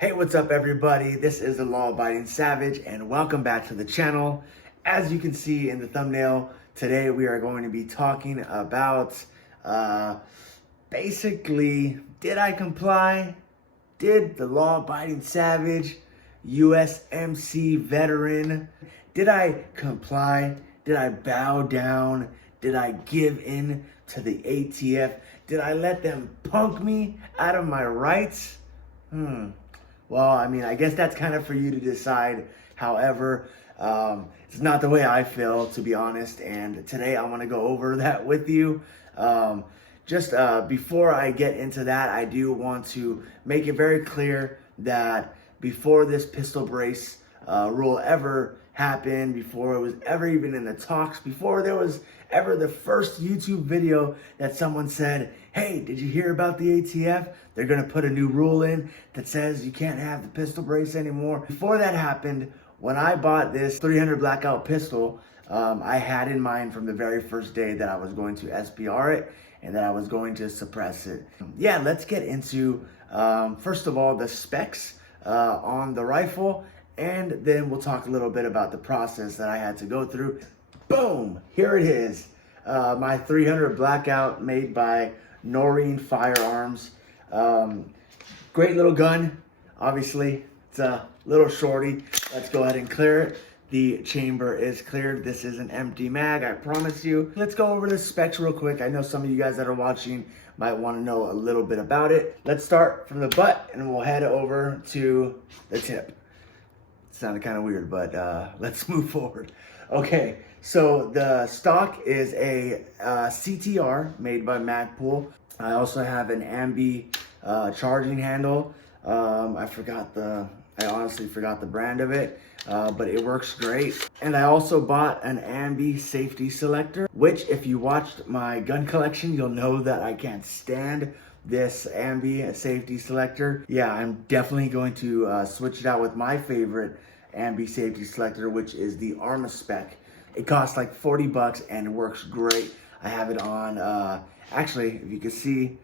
Hey, what's up everybody? This is the Law Abiding Savage and welcome back to the channel. As you can see in the thumbnail, today we are going to be talking about basically, did I comply? Did the Law Abiding Savage, USMC veteran, did I comply? Did I bow down? Did I give in to the ATF? Did I let them punk me out of my rights? Well, I mean, I guess that's kind of for you to decide. However, it's not the way I feel, to be honest. And today I want to go over that with you. Before I get into that, I do want to make it very clear that before this pistol brace rule ever happened, before it was ever even in the talks, before there was ever the first YouTube video that someone said, hey, did you hear about the ATF? They're gonna put a new rule in that says you can't have the pistol brace anymore. Before that happened, when I bought this 300 blackout pistol, I had in mind from the very first day that I was going to SPR it and that I was going to suppress it. Yeah, let's get into, first of all, the specs on the rifle, and then we'll talk a little bit about the process that I had to go through. Boom, here it is. My 300 blackout made by Noreen Firearms. Great little gun, obviously. It's a little shorty. Let's go ahead and clear it. The chamber is cleared. This is an empty mag, I promise you. Let's go over the specs real quick. I know some of you guys that are watching might want to know a little bit about it. Let's start from the butt and we'll head over to the tip. It sounded kind of weird, but let's move forward. Okay, so the stock is a CTR made by Magpul. I also have an ambi charging handle. I honestly forgot the brand of it, but it works great. And I also bought an ambi safety selector, which if you watched my gun collection, you'll know that I can't stand this ambi safety selector. Yeah, I'm definitely going to switch it out with my favorite ambi safety selector, which is the Armaspec. It costs like 40 bucks and it works great. I have it on, actually, if you can see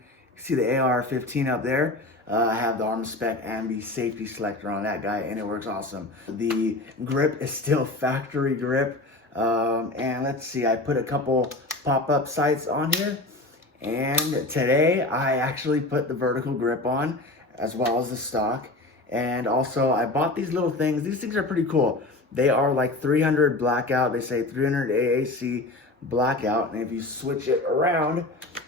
the AR-15 up there. I have the Armaspec ambi safety selector on that guy and it works awesome. The grip is still factory grip. And let's see, I put a couple pop-up sights on here. And today I actually put the vertical grip on as well as the stock. And also I bought these little things. These things are pretty cool. They are like 300 blackout. They say 300 AAC blackout. And if you switch it around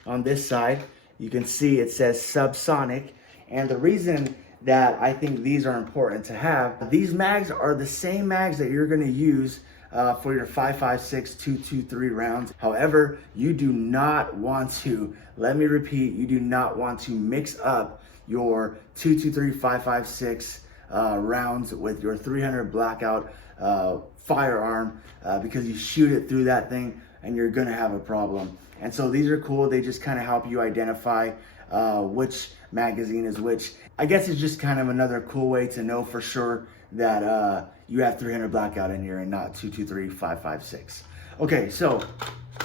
on this side, you can see it says subsonic. And the reason that I think these are important to have, these mags are the same mags that you're gonna use for your 5.56 223 rounds. However, you do not want to, let me repeat, you do not want to mix up your 223 5.56 rounds with your 300 blackout firearm because you shoot it through that thing and you're gonna have a problem. And so these are cool. They just kind of help you identify which magazine is which. I guess it's just kind of another cool way to know for sure that you have 300 blackout in here and not 223 5.56. Okay, so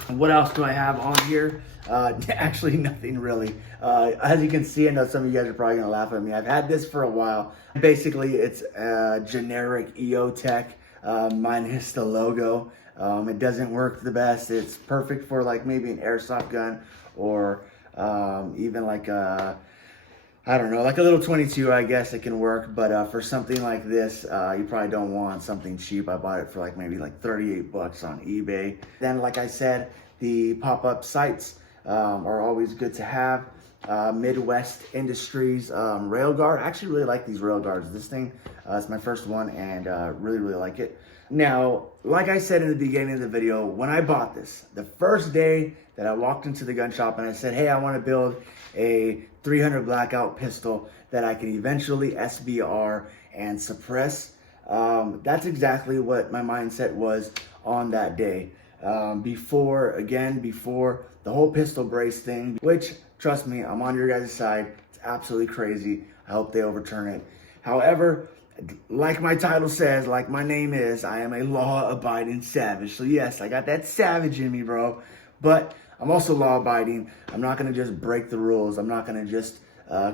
what else do I have on here? Actually, nothing really. As you can see, I know some of you guys are probably gonna laugh at me. I've had this for a while. Basically, it's a generic EOTech minus the logo. It doesn't work the best. It's perfect for like maybe an airsoft gun or even like a, I don't know, like a little 22, I guess it can work. But for something like this, you probably don't want something cheap. I bought it for like maybe like 38 bucks on eBay. Then, like I said, the pop-up sights are always good to have. Midwest Industries railguard. I actually really like these railguards. This thing, it's my first one and really like it. Now, like I said in the beginning of the video, when I bought this, the first day that I walked into the gun shop and I said, hey, I want to build a 300 blackout pistol that I can eventually SBR and suppress. That's exactly what my mindset was on that day. Before the whole pistol brace thing, which, trust me, I'm on your guys' side. It's absolutely crazy. I hope they overturn it. However, like my title says, like my name is, I am a law-abiding savage. So yes, I got that savage in me, bro. But I'm also law-abiding. I'm not gonna just break the rules. I'm not gonna just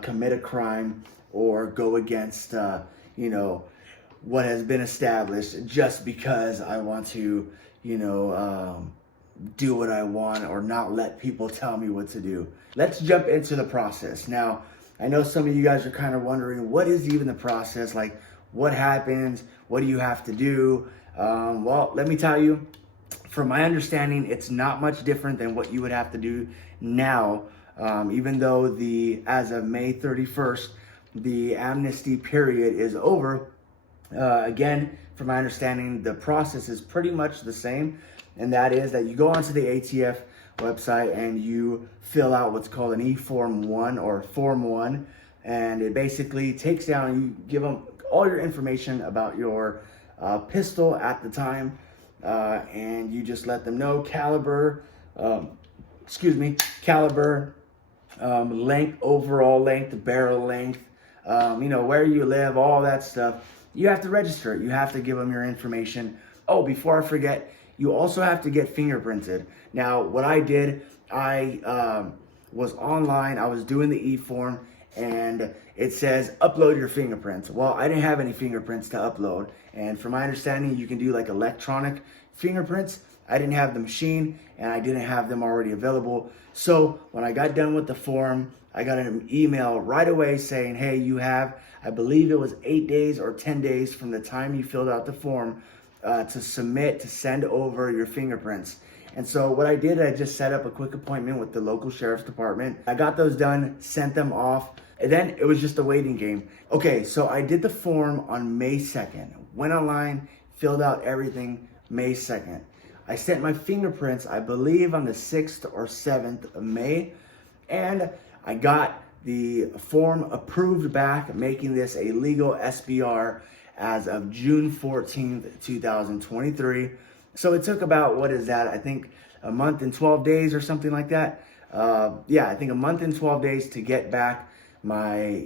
commit a crime or go against, what has been established just because I want to, do what I want or not let people tell me what to do. Let's jump into the process. Now, I know some of you guys are kind of wondering, what is even the process? Like, what happens? What do you have to do? Well, let me tell you, from my understanding, it's not much different than what you would have to do now, even though as of May 31st, the amnesty period is over. Again, from my understanding, the process is pretty much the same, and that is that you go onto the ATF website and you fill out what's called an form1 or form 1, and it basically takes down, you give them all your information about your pistol at the time, and you just let them know caliber, length, overall length, barrel length, where you live, all that stuff. You have to register it. You have to give them your information. Oh, before I forget, you also have to get fingerprinted. Now, what I did, I was online, I was doing the e-form, and it says upload your fingerprints. Well, I didn't have any fingerprints to upload, and from my understanding, you can do like electronic fingerprints. I didn't have the machine, and I didn't have them already available. So when I got done with the form, I got an email right away saying, hey, you have, I believe it was 8 days or 10 days from the time you filled out the form to send over your fingerprints. And so what I did, I just set up a quick appointment with the local sheriff's department. I got those done, sent them off, and then it was just a waiting game. Okay, so I did the form on May 2nd, went online, filled out everything May 2nd. I sent my fingerprints, I believe, on the 6th or 7th of May, and I got the form approved back, making this a legal SBR as of June 14th, 2023. So it took about, what is that? I think a month and 12 days or something like that. I think a month and 12 days to get back my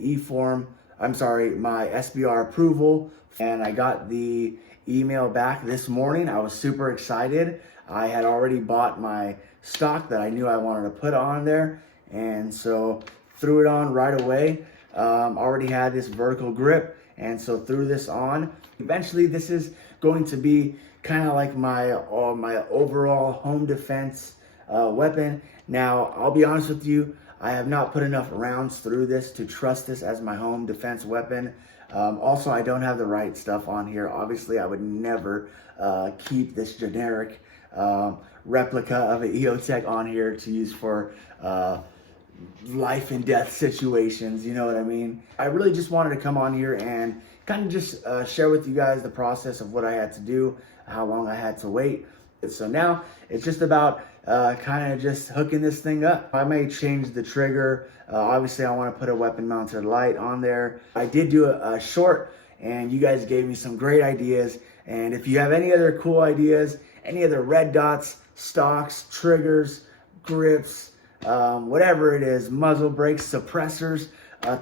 my SBR approval. And I got the email back this morning. I was super excited. I had already bought my stock that I knew I wanted to put on there. And so threw it on right away. Already had this vertical grip, and so threw this on. Eventually, this is going to be kind of like my overall home defense weapon. Now, I'll be honest with you, I have not put enough rounds through this to trust this as my home defense weapon. Also, I don't have the right stuff on here. Obviously, I would never keep this generic replica of an EOTech on here to use for life and death situations, you know what I mean? I really just wanted to come on here and kind of just share with you guys the process of what I had to do, how long I had to wait. So now it's just about kind of just hooking this thing up. I may change the trigger. Obviously, I want to put a weapon mounted light on there. I did do a short, and you guys gave me some great ideas. And if you have any other cool ideas, any other red dots, stocks, triggers, grips, whatever it is, muzzle brakes, suppressors,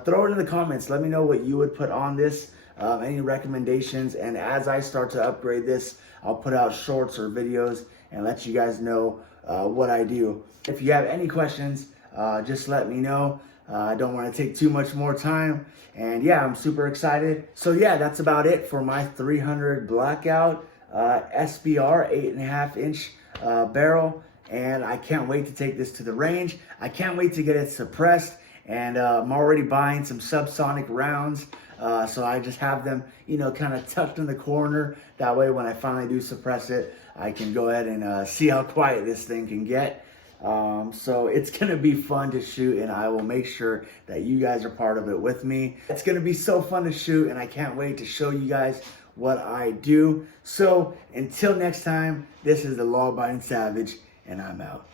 throw it in the comments. Let me know what you would put on this, any recommendations. And as I start to upgrade this, I'll put out shorts or videos and let you guys know what I do. If you have any questions, just let me know. I don't want to take too much more time. And yeah, I'm super excited. So yeah, that's about it for my 300 Blackout SBR 8.5 inch barrel. And I can't wait to take this to the range. I can't wait to get it suppressed. And I'm already buying some subsonic rounds. So I just have them, kind of tucked in the corner. That way when I finally do suppress it, I can go ahead and see how quiet this thing can get. So it's going to be fun to shoot, and I will make sure that you guys are part of it with me. It's going to be so fun to shoot, and I can't wait to show you guys what I do. So until next time, this is the Law Abiding Savage, and I'm out.